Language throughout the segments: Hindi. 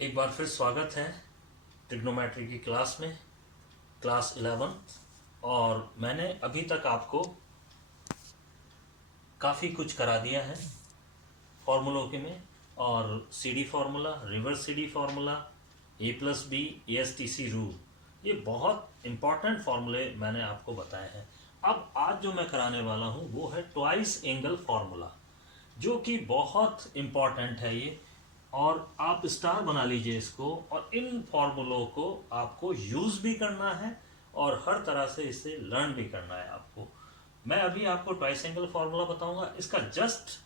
एक बार फिर स्वागत है ट्रिग्नोमेट्री की क्लास में, क्लास 11। और मैंने अभी तक आपको काफ़ी कुछ करा दिया है फॉर्मूलों के में। और CD formula, reverse CD formula, A+B ASTC rule, ये बहुत इम्पॉर्टेंट फार्मूले मैंने आपको बताए हैं। अब आज जो मैं कराने वाला हूँ वो है ट्वाइस एंगल फार्मूला, जो कि बहुत इम्पॉर्टेंट है ये। और आप स्टार बना लीजिए इसको, और इन फॉर्मूलों को आपको यूज़ भी करना है और हर तरह से इसे लर्न भी करना है आपको। मैं अभी आपको ट्वाइस एंगल फार्मूला बताऊंगा, इसका जस्ट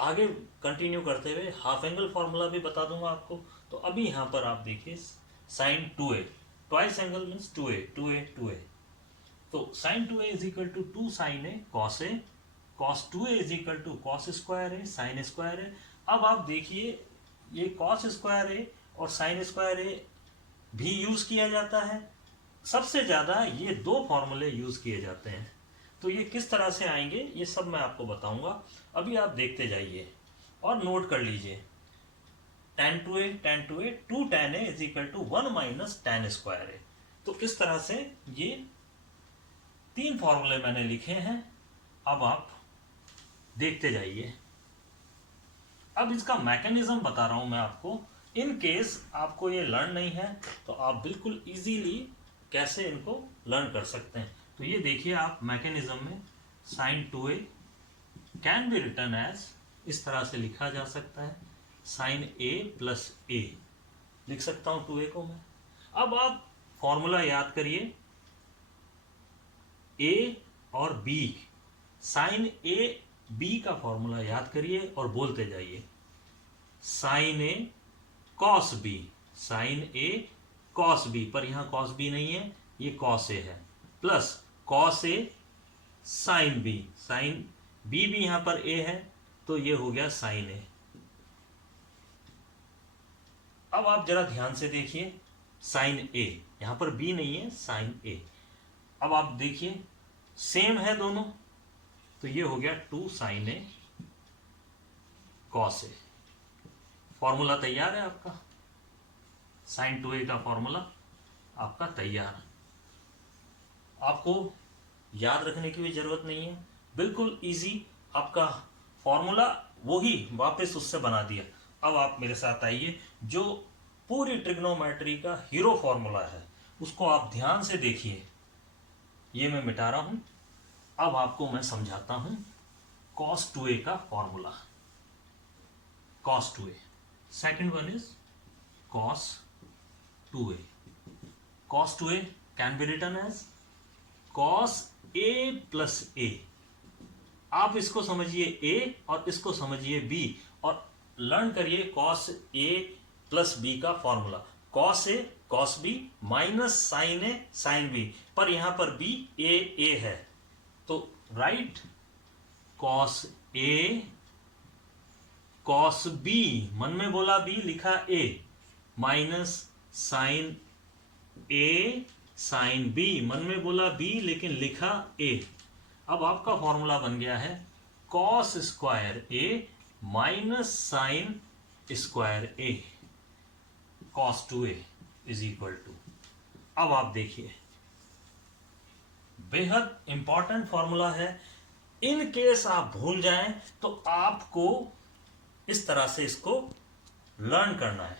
आगे कंटिन्यू करते हुए हाफ एंगल फार्मूला भी बता दूंगा आपको। तो अभी यहाँ पर आप देखिए sign 2a, twice angle means 2a। तो sine 2a is equal to 2 sine A cos A, cos 2a is equal to cos square A sine square A. अब आप देखिए ये कॉस स्क्वायर ए और साइन स्क्वायर ए भी यूज किया जाता है। सबसे ज्यादा ये दो फॉर्मूले यूज किए जाते हैं। तो ये किस तरह से आएंगे ये सब मैं आपको बताऊंगा। अभी आप देखते जाइए और नोट कर लीजिए। tan 2a 2 tan a is equal to 1 minus tan square A. तो इस तरह से ये तीन फॉर्मूले मैंने लिखे हैं। अब आप देखते जाइए। अब इसका मैकेनिज्म बता रहा हूं मैं आपको, इन केस आपको ये लर्न नहीं है तो आप बिल्कुल इजीली कैसे इनको लर्न कर सकते हैं। तो ये देखिए आप मैकेनिज्म में sine 2a can be written as, इस तरह से लिखा जा सकता है, साइन a प्लस a लिख सकता हूं 2a को मैं। अब आप फॉर्मूला याद करिए, a और b, साइन a b का फॉर्मूला याद करिए और बोलते जाइए sine a cos b, sine a cos b, पर यहां कॉस b नहीं है, ये कॉस a है, plus cos a sine b, sine b भी यहां पर a है तो ये हो गया साइन a। अब आप जरा ध्यान से देखिए, साइन a, यहां पर b नहीं है, साइन a। अब आप देखिए सेम है दोनों, तो ये हो गया 2 sine A cos A. Formula तैयार है आपका, साइन 2a का फॉर्मूला आपका तैयार। आपको याद रखने की भी जरूरत नहीं है, बिल्कुल इजी आपका फॉर्मूला वही वापस उससे बना दिया। अब आप मेरे साथ आइए, जो पूरी ट्रिग्नोमेट्री का हीरो फॉर्मूला है उसको आप ध्यान से देखिए। ये मैं मिटा रहा हूं, अब आपको मैं समझाता हूं cos 2a का formula. cos 2a, second one is cos 2a। cos 2a can be written as cos a plus a। आप इसको समझिए a और इसको समझिए b, और लर्न करिए cos a प्लस b का formula. cos a cos b minus sine a sine b, पर यहां पर b a है, तो right cos a cos b, मन में बोला b लिखा a, minus sine a sine b, मन में बोला b लेकिन लिखा a। अब आपका फॉर्मूला बन गया है cos square a minus sine square a, cos 2a is equal to. अब आप देखिए बेहद इंपॉर्टेंट फॉर्मूला है, इन केस आप भूल जाएं तो आपको इस तरह से इसको लर्न करना है।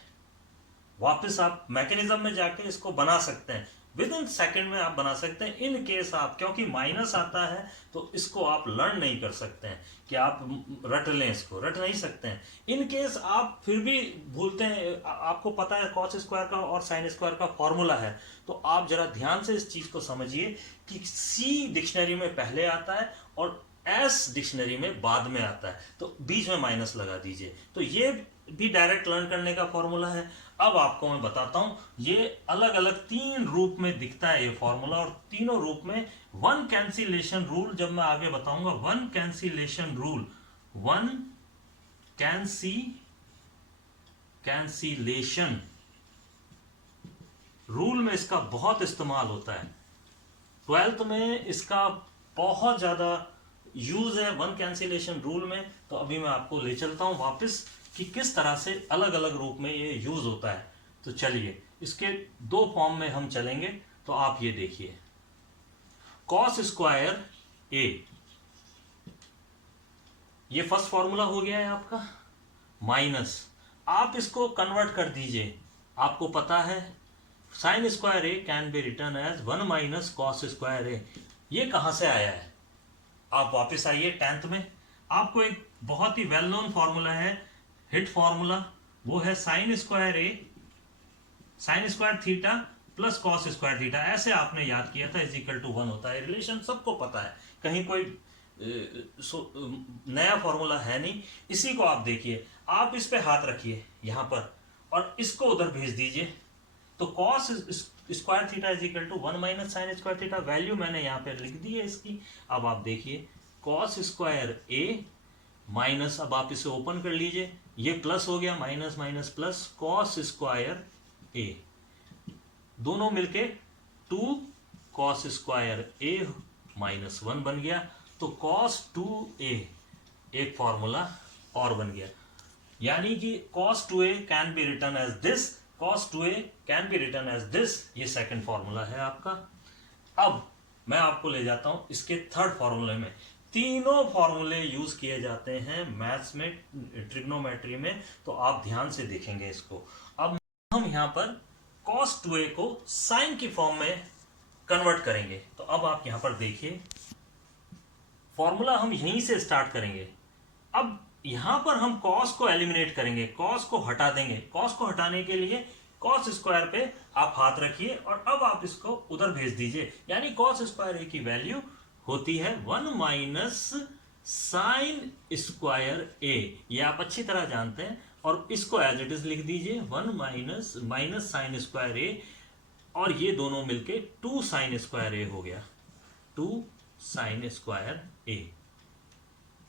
वापस आप मैकेनिज्म में जाके इसको बना सकते हैं, विद इन सेकेंड में आप बना सकते हैं। इन केस आप, क्योंकि माइनस आता है तो इसको आप लर्न नहीं कर सकते हैं कि आप रट लें, इसको रट नहीं सकते हैं। इन केस आप फिर भी भूलते हैं, आपको पता है कॉस स्क्वायर का और साइन स्क्वायर का फॉर्मूला है, तो आप जरा ध्यान से इस चीज को समझिए कि सी डिक्शनरी में पहले आता है और एस डिक्शनरी में बाद में आता है, तो बीच में माइनस लगा दीजिए। तो ये भी डायरेक्ट लर्न करने का फॉर्मूला है। अब आपको मैं बताता हूं, ये अलग अलग तीन रूप में दिखता है ये फॉर्मूला, और तीनों रूप में वन कैंसिलेशन रूल, जब मैं आगे बताऊंगा one cancellation rule, one cancellation rule में इसका बहुत इस्तेमाल होता है। 12th में इसका बहुत ज्यादा यूज है वन कैंसिलेशन रूल में। तो अभी मैं आपको ले चलता हूं वापस कि किस तरह से अलग अलग रूप में ये यूज होता है। तो चलिए इसके दो फॉर्म में हम चलेंगे। तो आप ये देखिए, कॉस स्क्वायर ए, ये फर्स्ट फॉर्मूला हो गया है आपका, माइनस आप इसको कन्वर्ट कर दीजिए। आपको पता है sine square A can be written as 1 minus cos square A. ये कहां से आया है? आप वापस आइए 10th में, आपको एक बहुत ही वेल नोन फॉर्मूला है, हिट फॉर्मूला, वो है sine square A sine square theta plus cos square theta. ऐसे आपने याद किया था, इज इक्वल टू 1 होता है। रिलेशन सबको पता है, कहीं कोई नया फॉर्मूला है नहीं। इसी को आप देखिए, आप इस पे हाथ रखिए यहां पर और इसको उधर भेज दीजिए। तो cos square theta is equal to 1 minus sine square theta. Value मैंने यहां पर लिख दी है इसकी। अब आप देखिए कॉस स्क्वायर ए माइनस, अब आप इसे ओपन कर लीजिए, ये प्लस हो गया, minus minus plus, cos square A, दोनों मिलके 2 कॉस स्क्वायर ए माइनस 1 बन गया। तो कॉस 2a एक फॉर्मूला और बन गया, यानी कि cos 2a can be written as this, cos 2a can be written as this. ये सेकंड फॉर्मूला है आपका। अब मैं आपको ले जाता हूं इसके थर्ड फॉर्मूले में। तीनों फॉर्मूले यूज किए जाते हैं मैथ्स में, ट्रिग्नोमेट्री में, तो आप ध्यान से देखेंगे इसको। अब हम यहां पर cos 2a को साइन की फॉर्म में कन्वर्ट करेंगे। तो अब आप यहां पर देखिए, फॉर्मूला हम यहीं से स्टार्ट करेंगे। अब यहां पर हम कॉस को एलिमिनेट करेंगे, कॉस को हटा देंगे। कॉस को हटाने के लिए कॉस स्क्वायर पे आप हाथ रखिए और अब आप इसको उधर भेज दीजिए, यानी कॉस स्क्वायर ए की वैल्यू होती है 1 माइनस साइन स्क्वायर ए। ये आप अच्छी तरह जानते हैं, और इसको एज इट इज लिख दीजिए 1 माइनस माइनस साइन स्क्वायर ए, और ये दोनों मिलके 2 साइन स्क्वायर ए हो गया, 2 साइन स्क्वायर ए।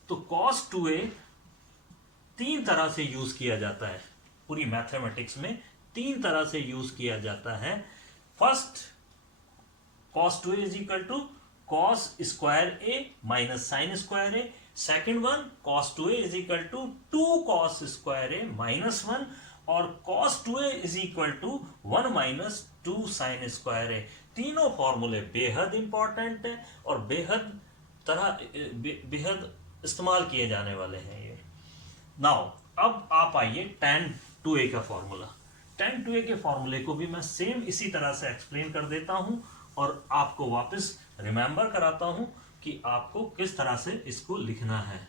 तो cos 2a तीन तरह से यूज किया जाता है पूरी मैथमेटिक्स में, तीन तरह से यूज किया जाता है। First, cos 2a is equal to cos square A minus sine square A. Second one, cos 2a is equal to 2 cos square A minus 1, और cos 2a is equal to 1 minus 2 sine square A. तीनों फॉर्मूले बेहद इंपॉर्टेंट है और बेहद इस्तेमाल किए जाने वाले हैं ये। नाउ अब आप आइए tan 2a का फॉर्मूला। tan 2a के फॉर्मूले को भी मैं सेम इसी तरह से एक्सप्लेन कर देता हूं और आपको वापस रिमेंबर कराता हूं कि आपको किस तरह से इसको लिखना है।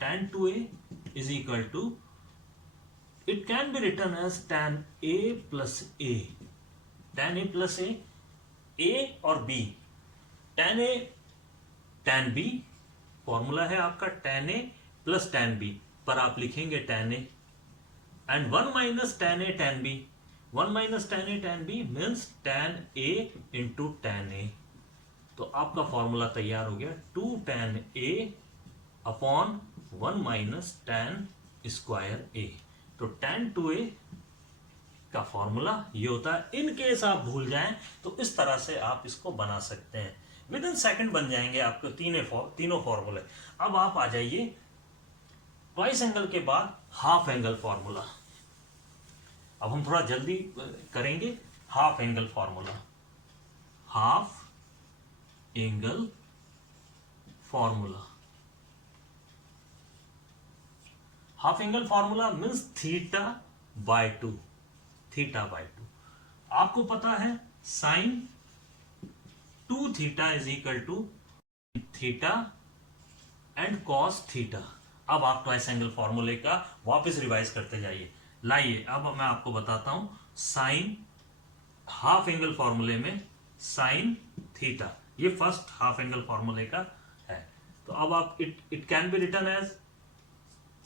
tan 2a is equal to, it can be written as tan a plus a, tan a plus a और b, tan a tan b, formula है आपका tan a plus tan b, पर आप लिखेंगे tan a, and 1 minus tan a tan b, 1 minus tan a tan b means tan a into tan a। तो आपका फॉर्मूला तैयार हो गया 2 tan a upon 1 minus tan square a। तो tan 2a का फॉर्मूला ये होता है। इन केस आप भूल जाएं तो इस तरह से आप इसको बना सकते हैं, विद इन सेकेंड बन जाएंगे आपको तीनों फॉर्मूले। अब आप आ जाइए ट्वाइस एंगल के बाद हाफ एंगल फॉर्मूला। अब हम थोड़ा जल्दी करेंगे। Half angle formula, half angle formula, half angle formula means theta by 2, theta by 2। आपको पता है sine 2 theta is equal to theta and cos theta. अब आप ट्वाइस एंगल फॉर्मूले का वापस रिवाइज करते जाइए। लाइए अब मैं आपको बताता हूं साइन, हाफ एंगल फॉर्मूले में साइन थीटा, ये फर्स्ट हाफ एंगल फॉर्मूले का है। तो अब आप it can be written as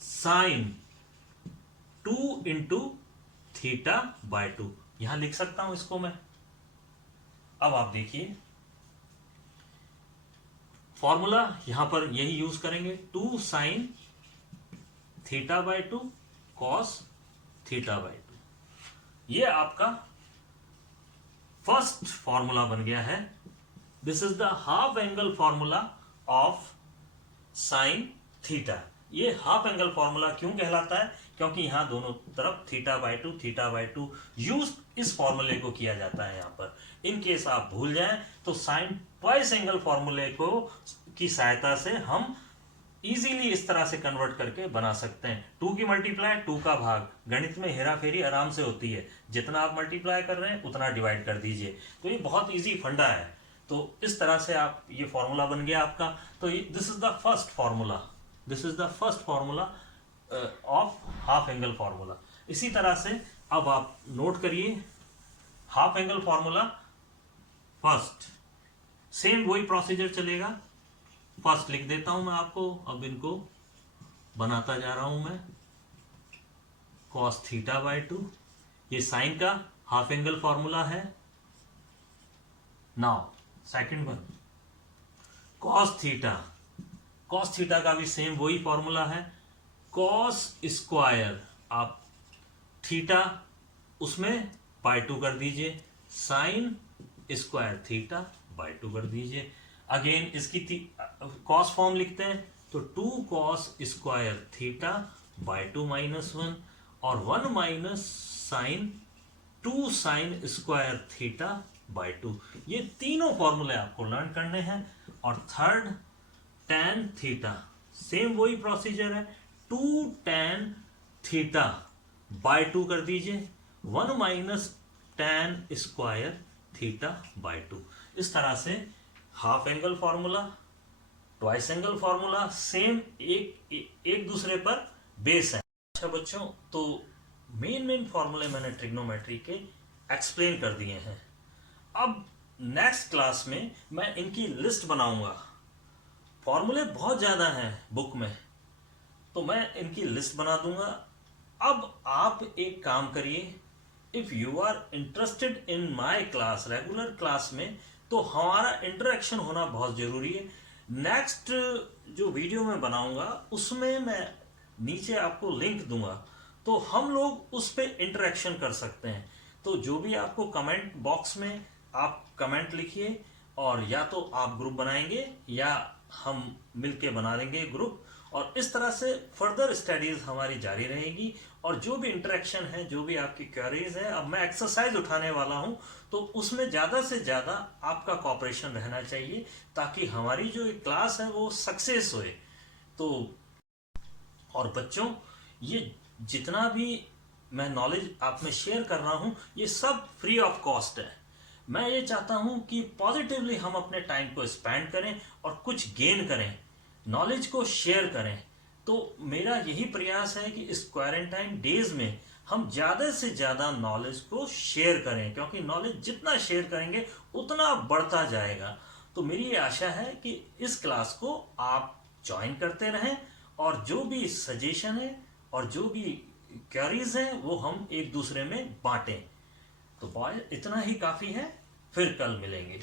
sine 2 into theta by 2, यहां लिख सकता हूं इसको मैं। अब आप देखिए फॉर्मूला यहां पर यही यूज करेंगे, 2 sine theta by 2 cos theta by 2। ये आपका फर्स्ट फॉर्मूला बन गया है। This is the half angle formula of sine theta. ये हाफ एंगल फॉर्मूला क्यों कहलाता है? क्योंकि यहाँ दोनों तरफ थीटा बाई टू यूज इस फॉर्मूले को किया जाता है यहाँ पर। इन केस आप भूल जाएं तो साइन ट्वाइस एंगल फॉर्मूले को की सहायता से हम इजीली इस तरह से कन्वर्ट करके बना सकते हैं। 2 की मल्टीप्लाई 2 का भाग, गणित में हेरा फेरी आराम से होती है, जितना आप मल्टीप्लाई कर रहे हैं उतना डिवाइड कर दीजिए। तो ये बहुत इजी फंडा है। तो इस तरह से आप ये फॉर्मूला बन गया आपका। तो this is the first formula, this is the first formula of half angle formula. इसी तरह से अब आप नोट करिए half angle formula first, same वही प्रोसीजर चलेगा। फर्स्ट लिख देता हूं मैं आपको, अब इनको बनाता जा रहा हूं मैं। cos थीटा बाई टू, ये साइन का हाफ एंगल फॉर्मूला है। Now second one cos theta का भी सेम वही फॉर्मूला है। cos स्क्वायर, आप थीटा उसमें बाई टू कर दीजिए, sign square theta by two कर दीजिए। अगेन इसकी कॉस फॉर्म लिखते हैं तो 2 cos square theta by two minus 1 और 1 minus sine 2 sine square theta by two. ये तीनों फॉर्मूले आपको लर्न करने हैं। और थर्ड tan थीटा, सेम वही प्रोसीजर है, 2 tan थीटा बाई टू कर दीजिए, 1 minus tan square theta by two. इस तरह से half angle formula, twice angle formula same एक दूसरे पर बेस है। अच्छा बच्चों, तो मेन फॉर्मूले मैंने ट्रिग्नोमेट्री के एक्सप्लेन कर दिए हैं। अब नेक्स्ट क्लास में मैं इनकी लिस्ट बनाऊंगा। फॉर्मूले बहुत ज्यादा हैं बुक में, तो मैं इनकी लिस्ट बना दूंगा। अब आप एक काम करिए, if you are interested in my class, regular class में, तो हमारा इंटरेक्शन होना बहुत जरूरी है। नेक्स्ट जो वीडियो मैं बनाऊंगा उसमें मैं नीचे आपको लिंक दूंगा, तो हम लोग उस पर इंटरेक्शन कर सकते हैं। तो जो भी आपको कमेंट बॉक्स में आप कमेंट लिखिए, और या तो आप ग्रुप बनाएंगे या हम मिलके बना लेंगे ग्रुप, और इस तरह से फर्दर स्टडीज हमारी जारी रहेगी। और जो भी इंटरेक्शन है, जो भी आपकी क्वेरीज है, अब मैं एक्सरसाइज उठाने वाला हूं, तो उसमें ज्यादा से ज्यादा आपका कॉपरेशन रहना चाहिए, ताकि हमारी जो क्लास है वो सक्सेस होए। तो और बच्चों, ये जितना भी मैं नॉलेज आप में शेयर कर रहा हूं, ये सब फ्री ऑफ कॉस्ट है। मैं ये चाहता हूं कि पॉजिटिवली हम अपने टाइम को स्पेंड करें और कुछ गेन करें, नॉलेज को शेयर करें। तो मेरा यही प्रयास है कि इस क्वारंटाइन डेज में हम ज्यादा से ज्यादा नॉलेज को शेयर करें, क्योंकि नॉलेज जितना शेयर करेंगे उतना बढ़ता जाएगा। तो मेरी ये आशा है कि इस क्लास को आप ज्वाइन करते रहें, और जो भी सजेशन है और जो भी क्वेरीज हैं वो हम एक दूसरे में बांटें। तो बॉय, इतना ही काफी है, फिर कल मिलेंगे।